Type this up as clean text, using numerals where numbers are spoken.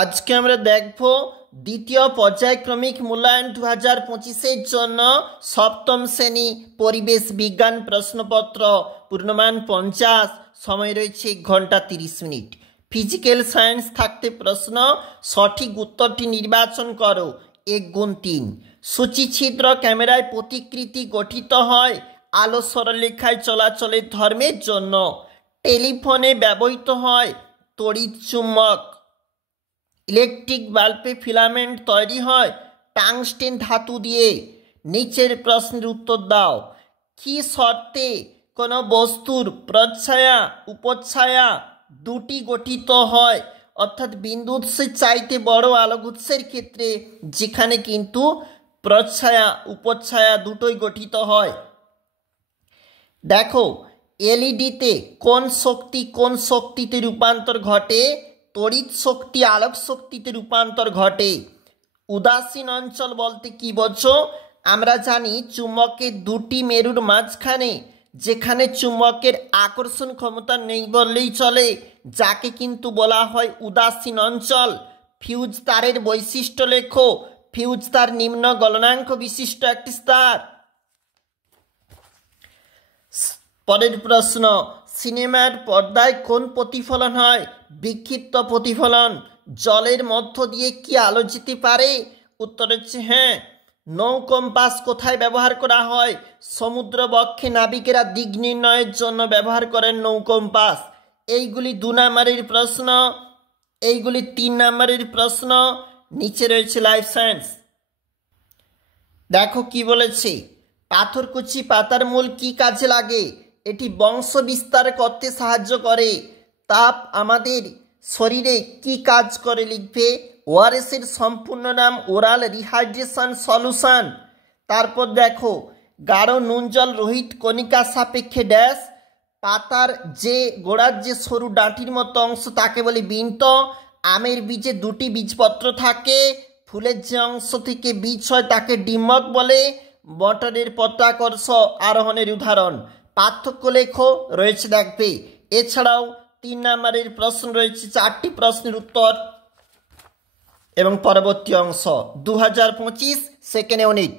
আজকে আমরা দেখব দ্বিতীয় পর্যায়ক্রমিক মূল্যায়ন 2025-এর জন্য সপ্তম শ্রেণী পরিবেশ বিজ্ঞান প্রশ্নপত্র পূর্ণমান 50, সময় রয়েছে 1 ঘন্টা 30 মিনিট। ফিজিক্যাল সায়েন্স থাকতে প্রশ্ন, সঠিক উত্তরটি নির্বাচন করো। 1 × 3। সূচিছিদ্র ক্যামেরায় প্রতিকৃতি গঠিত হয় আলো সরলরেখায় চলাচলের ধর্মের জন্য। টেলিফোনে ব্যবহৃত হয় তড়িৎ চুম্বক। ইলেকট্রিক বাল্বে ফিলামেন্ট তৈরি হয় টাংস্টেন ধাতু দিয়ে। নিচের প্রশ্নের উত্তর দাও। কি শর্তে কোনো বস্তুর প্রচ্ছায়া উপচ্ছায়া দুটি গঠিত হয়, অর্থাৎ বিন্দুৎসের চাইতে বড় আলোকউৎসের ক্ষেত্রে, যেখানে কিন্তু প্রচ্ছায়া উপচ্ছায়া দুটোই গঠিত হয়। দেখো, এলইডিতে কোন শক্তিতে রূপান্তর ঘটে? তড়িৎ শক্তি আলোক শক্তিতে রূপান্তর ঘটে। উদাসীন অঞ্চল বলতে কি বোঝো? আমরা জানি চুম্বকের দুটি মেরুর মাঝখানে যেখানে চুম্বকের আকর্ষণ ক্ষমতা নেই বললেই চলে, যাকে কিন্তু বলা হয় উদাসীন অঞ্চল। ফিউজ তারের বৈশিষ্ট্য লেখো। ফিউজ তার নিম্ন গলনাঙ্ক বিশিষ্ট একটি তার। পরের প্রশ্ন, সিনেমার পর্দায় কোন প্রতিফলন হয়? বিক্ষিপ্ত প্রতিফলন। জলের মধ্য দিয়ে কি আলো যেতে পারে? উত্তর হচ্ছে হ্যাঁ। নৌ কম্পাস কোথায় ব্যবহার করা হয়? সমুদ্র বক্ষে নাবিকেরা দিক নির্ণয়ের জন্য ব্যবহার করেন নৌ কম্পাস। এইগুলি 2 নম্বরের প্রশ্ন, এইগুলি 3 নম্বরের প্রশ্ন। নিচে রয়েছে লাইফ সায়েন্স। দেখো কি বলেছে। পাথরকুচি পাতার মূল কি কাজে লাগে? এটি বংশ বিস্তার করতে সাহায্য করে। তাপ আমাদের শরীরে কি কাজ করে লিখবে। ওআরএস এর সম্পূর্ণ নাম ওরাল রিহাইড্রেশন সলিউশন। তারপর দেখো, গাঢ় নুন জল রোহিত কণিকা সাপেক্ষে ড্যাশ। পাতার যে গোড়ার যে সরু ডাঁটির মতো অংশ তাকে বলে বিন্ত। আমের বীজে 2টি বীজপত্র থাকে। ফুলের যে অংশ থেকে বীজ হয় তাকে ডিম্বক বলে। মটরের পত্রাকর্ষ আরোহণের উদাহরণ। পার্থক্য লেখো, রয়েছে দেখবে। এছাড়াও 3 নম্বরের প্রশ্ন রয়েছে, 4টি প্রশ্নের উত্তর এবং পরবর্তী অংশ 2025 সেকেন্ড ইউনিট।